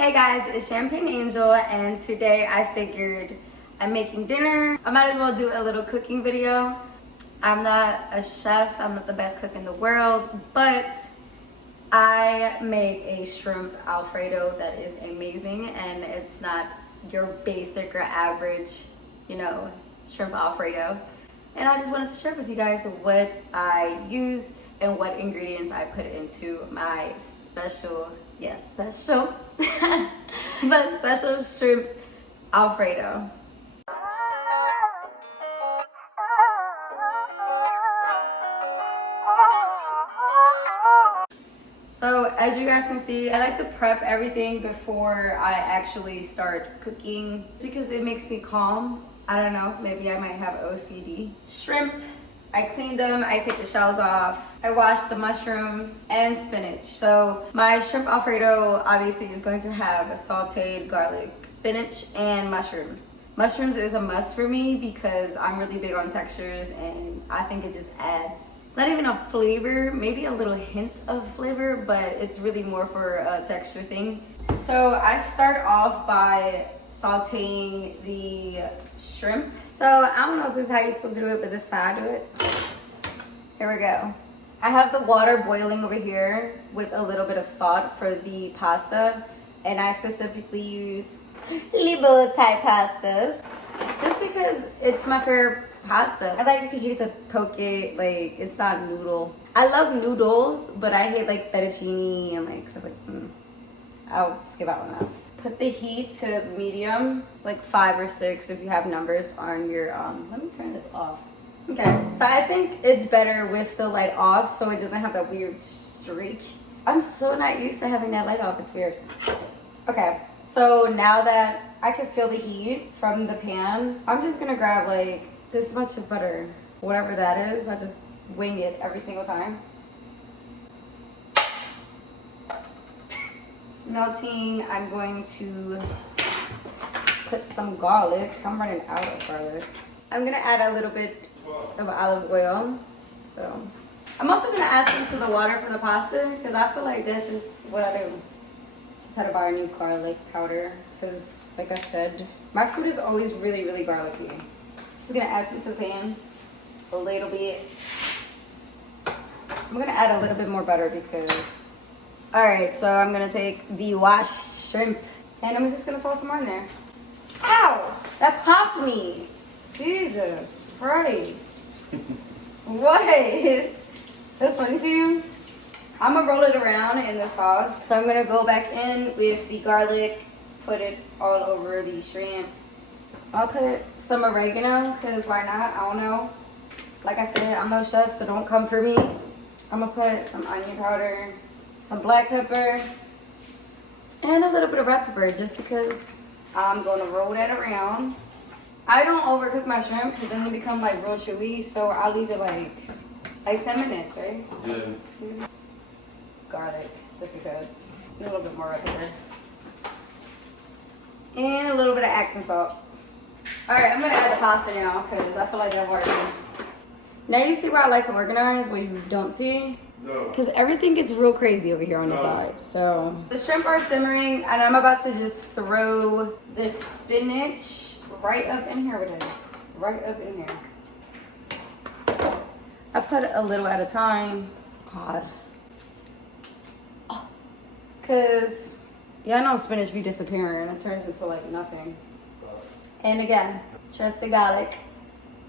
Hey guys, it's Champagne Angel, and today I figured I'm making dinner. I might as well do a little cooking video. I'm not a chef, I'm not the best cook in the world, but I make a shrimp Alfredo that is amazing, and it's not your basic or average, shrimp Alfredo. And I just wanted to share with you guys what I use and what ingredients I put into my special but special shrimp Alfredo. So as you guys can see, I like to prep everything before I actually start cooking because it makes me calm. I don't know, maybe I might have OCD. Shrimp, I clean them, I take the shells off, I wash the mushrooms and spinach. So my shrimp Alfredo obviously is going to have sauteed garlic, spinach, and mushrooms. Mushrooms is a must for me because I'm really big on textures and I think it just adds, it's not even a flavor, maybe a little hint of flavor, but it's really more for a texture thing. So I start off by sauteing the shrimp. So I don't know if this is how you're supposed to do it, but this is how I do it. Here we go. I have the water boiling over here with a little bit of salt for the pasta, and I specifically use Libo type pastas just because it's my favorite pasta. I like it because you get to poke it, like it's not noodle. I love noodles, but I hate like fettuccine and like stuff like I'll skip out on that. Put the heat to medium, like 5 or 6 if you have numbers on your, let me turn this off. Okay, so I think it's better with the light off so it doesn't have that weird streak. I'm so not used to having that light off, it's weird. Okay, so now that I can feel the heat from the pan, I'm just gonna grab like this much of butter, whatever that is. I just wing it every single time. Melting, I'm going to put some garlic. I'm running out of garlic. I'm gonna add a little bit of olive oil. So I'm also gonna add some to the water for the pasta because I feel like that's just what I do. Just had to buy a new garlic powder because, like I said, my food is always really, really garlicky. Just gonna add some to the pan, a little bit. I'm gonna add a little bit more butter because. Alright, so I'm gonna take the washed shrimp and I'm just gonna toss them on there. Ow! That popped me! Jesus Christ. What? That's funny to you? I'm gonna roll it around in the sauce. So I'm gonna go back in with the garlic, put it all over the shrimp. I'll put some oregano, because why not? I don't know. Like I said, I'm no chef, so don't come for me. I'm gonna put some onion powder, some black pepper, and a little bit of red pepper just because I'm going to roll that around. I don't overcook my shrimp because then they become like real chewy, so I'll leave it like 10 minutes, right? Yeah. Garlic, just because. A little bit more red pepper. And a little bit of accent salt. Alright, I'm going to add the pasta now because I feel like that water. Now you see where I like to organize, what you don't see? Because everything gets real crazy over here on the side. So the shrimp are simmering and I'm about to just throw this spinach right up in here with this. Right up in here. I put a little at a time. God. Because, I know spinach be disappearing. It turns into like nothing. And again, trust the garlic.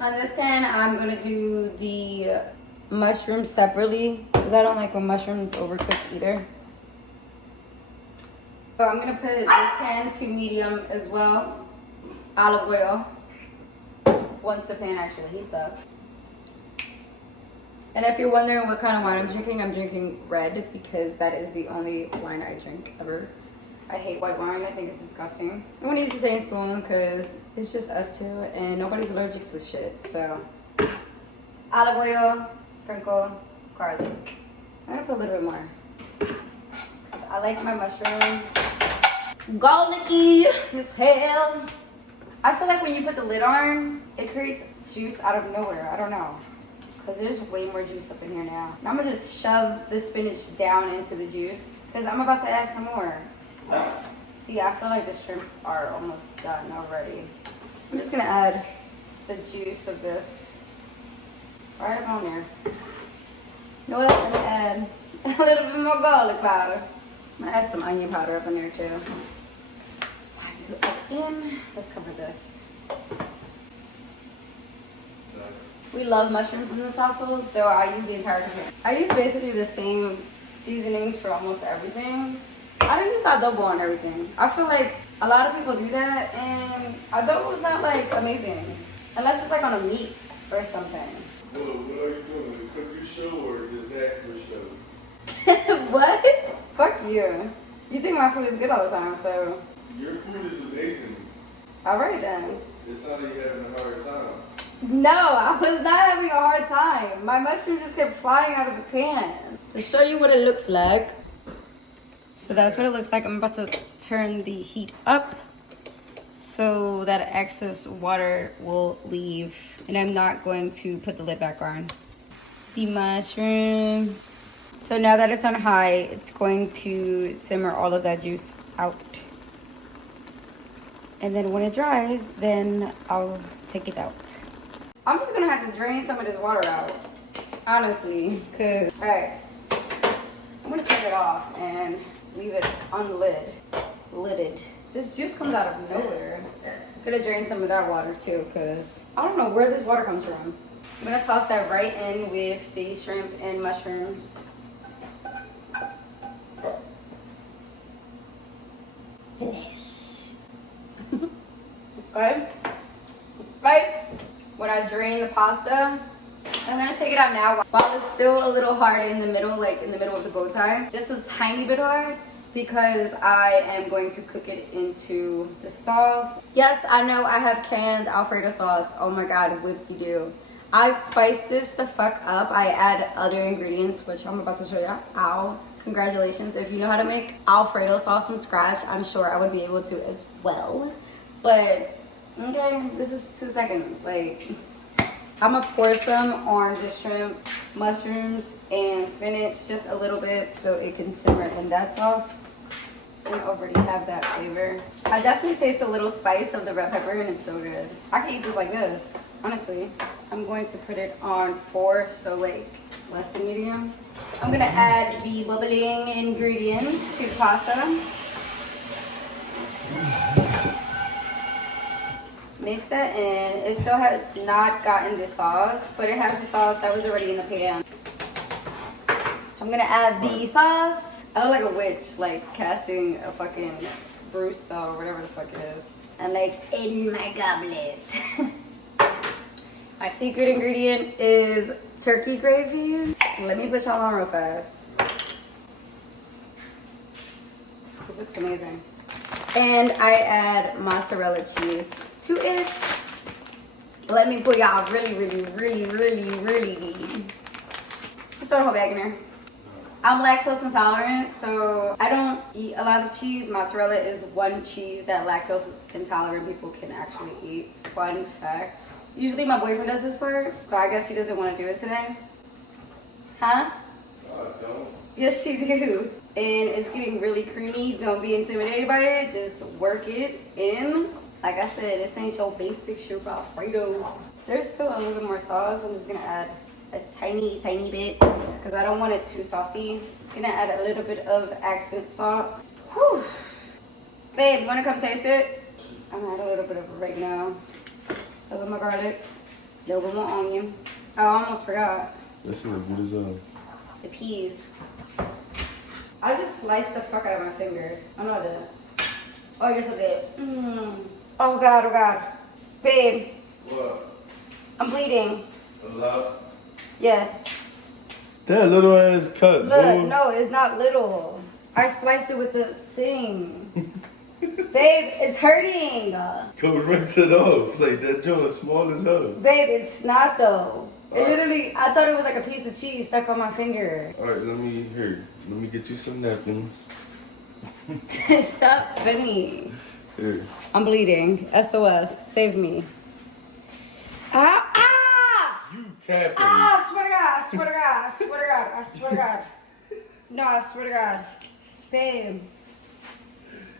On this pan, I'm going to do the mushrooms separately because I don't like when mushrooms overcook either. So I'm gonna put this pan to medium as well. Olive oil once the pan actually heats up. And if you're wondering what kind of wine I'm drinking red because that is the only wine I drink ever. I hate white wine, I think it's disgusting. I'm gonna use the same spoon because it's just us two and nobody's allergic to shit. So olive oil, sprinkle garlic. I'm gonna put a little bit more because I like my mushrooms garlicky as hell. I feel like when you put the lid on, it creates juice out of nowhere. I don't know, because there's way more juice up in here now. And I'm gonna just shove the spinach down into the juice because I'm about to add some more. See, I feel like the shrimp are almost done already. I'm just gonna add the juice of this right up on there. You know what? I'm gonna add a little bit more garlic powder. I'm gonna add some onion powder up in there too. Slide to up in. Let's cover this. We love mushrooms in this household, so I use the entire container. I use basically the same seasonings for almost everything. I don't use adobo on everything. I feel like a lot of people do that, and adobo is not like amazing, unless it's like on a meat or something. Well, what are you doing? A cooking show or a disaster show? What? Fuck you. You think my food is good all the time, so. Your food is amazing. All right then. It sounded like you're having a hard time. No, I was not having a hard time. My mushroom just kept flying out of the pan. To show you what it looks like. So that's what it looks like. I'm about to turn the heat up so that excess water will leave. And I'm not going to put the lid back on. The mushrooms. So now that it's on high, it's going to simmer all of that juice out. And then when it dries, then I'll take it out. I'm just gonna have to drain some of this water out, honestly, cause, all right, I'm gonna turn it off and leave it lidded. This juice comes out of nowhere. I'm gonna drain some of that water too, cause I don't know where this water comes from. I'm gonna toss that right in with the shrimp and mushrooms. Delish. Okay, right? When I drain the pasta, I'm gonna take it out now while it's still a little hard in the middle, like in the middle of the bow tie. Just a tiny bit hard because I am going to cook it into the sauce. Yes, I know I have canned Alfredo sauce. Oh my God, whip-de-doo. I spice this the fuck up. I add other ingredients, which I'm about to show you. Ow. Congratulations. If you know how to make Alfredo sauce from scratch, I'm sure I would be able to as well. But okay, this is 2 seconds. Like, I'm gonna pour some on the shrimp, mushrooms, and spinach, just a little bit so it can simmer in that sauce and already have that flavor. I definitely taste a little spice of the red pepper and it's so good. I can eat this like this, honestly. I'm going to put it on 4, so like less than medium. I'm gonna add the bubbling ingredients to the pasta. Mix that in. It still has not gotten the sauce, but it has the sauce that was already in the pan. I'm gonna add the sauce. I look like a witch, like casting a fucking Bruce though, or whatever the fuck it is. And like, in my goblet. My secret ingredient is turkey gravy. Let me put y'all on real fast. This looks amazing. And I add mozzarella cheese to it. Let me put y'all really. Let's throw the whole bag in there. I'm lactose intolerant, so I don't eat a lot of cheese. Mozzarella is one cheese that lactose intolerant people can actually eat. Fun fact. Usually my boyfriend does this part, but I guess he doesn't want to do it today. Huh? I don't. Yes, you do. And it's getting really creamy. Don't be intimidated by it. Just work it in. Like I said, this ain't your basic shrimp Alfredo. There's still a little bit more sauce. I'm just gonna add a tiny bit because I don't want it too saucy. I'm gonna add a little bit of accent salt. Whew. Babe, you wanna come taste it? I'm gonna add a little bit of oregano, a little bit more garlic, a little bit more onion. Oh, I almost forgot. That's not good as well. The peas. I just sliced the fuck out of my finger. I'm not doing it. Oh, yes I did. Oh God. Babe. What? I'm bleeding. A lot? Yes. That little ass cut, Look, bro. no, it's not little. I sliced it with the thing. Babe, it's hurting. Go rinse it off. Like, that joint is small as hell. Babe, it's not though. It literally, I thought it was like a piece of cheese stuck on my finger. Alright, let me get you some napkins. Stop funny. Here. I'm bleeding. SOS. Save me. Ah! You capping. Ah! I swear to God. No, I swear to God. Babe.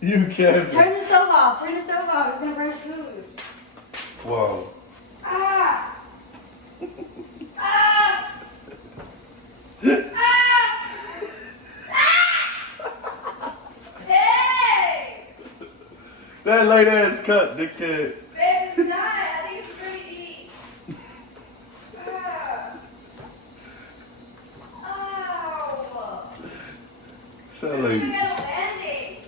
You can't. Turn the stove off. Turn the stove off. It's gonna burn food. Wow. Ah! Ah! Ah! Ah! Hey! That light ass cut, dickhead. Babe, it's not. I think it's pretty deep. Ah. Ow. Sound Look like. at the band-aids.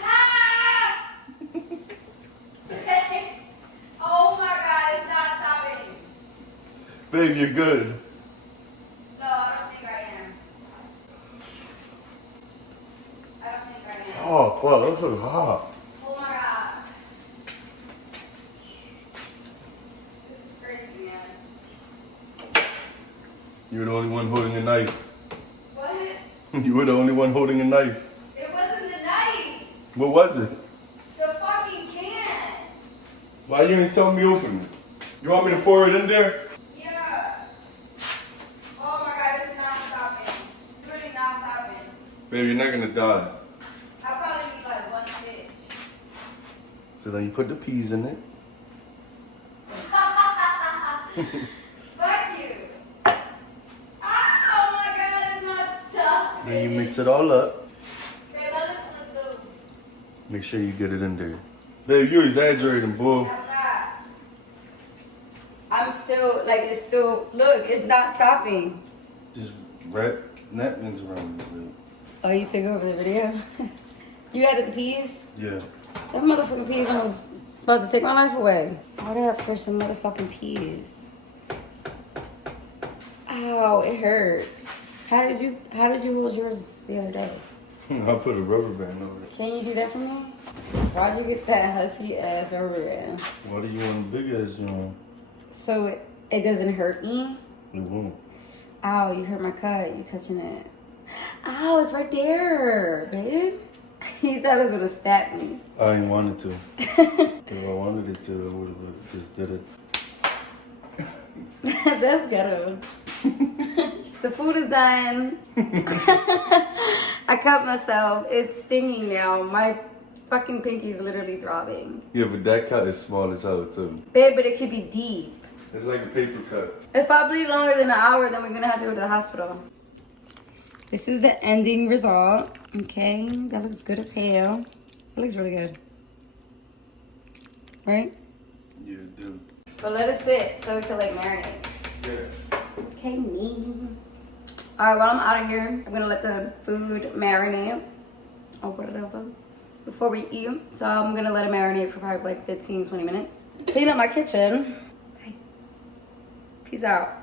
Ah! Oh my god, it's not stopping. Babe, you're good. No, I don't think I am. I don't think I am. Oh, fuck, that's so hot. Oh my god. This is crazy, man. You were the only one holding a knife. What? You were the only one holding a knife. It wasn't the knife. What was it? The fucking can. Why you didn't tell me open it? You want me to pour it in there? Yeah. Oh my god, this is not stopping. It's really not stopping. Babe, you're not gonna die. I probably need like one stitch. So then you put the peas in it. Fuck you. Ah, oh my god, it's not stopping. Then you mix it all up. Babe, that looks like food. Make sure you get it in there. Babe, you exaggerating, bull. I'm not. I'm still, like, it's still, look, it's not stopping. Just wrap napkins around it, babe. Oh, you took over the video? You added the peas? Yeah. That motherfucking peas almost about to take my life away. What up for some motherfucking peas? Ow, it hurts. How did you hold yours the other day? I put a rubber band over it. Can you do that for me? Why'd you get that husky ass rubber band? What do you want big as you want? So it doesn't hurt me? It won't. Ow, you hurt my cut. You touching it. Ow, it's right there, babe. You thought it was gonna stab me. I ain't wanted to. If I wanted it to, I would have just did it. That's ghetto. The food is done. I cut myself. It's stinging now. My fucking pinky is literally throbbing. Yeah, but that cut is small as hell too. Babe, but it could be deep. It's like a paper cut. If I bleed longer than an hour, then we're gonna have to go to the hospital. This is the ending result. Okay, that looks good as hell. That looks really good. Right? Yeah, dude. But let it sit so it can like marinate. Yeah. Okay, me. Alright, while I'm out of here, I'm gonna let the food marinate or whatever before we eat. So I'm gonna let it marinate for probably like 15, 20 minutes. Clean up my kitchen. Bye. Peace out.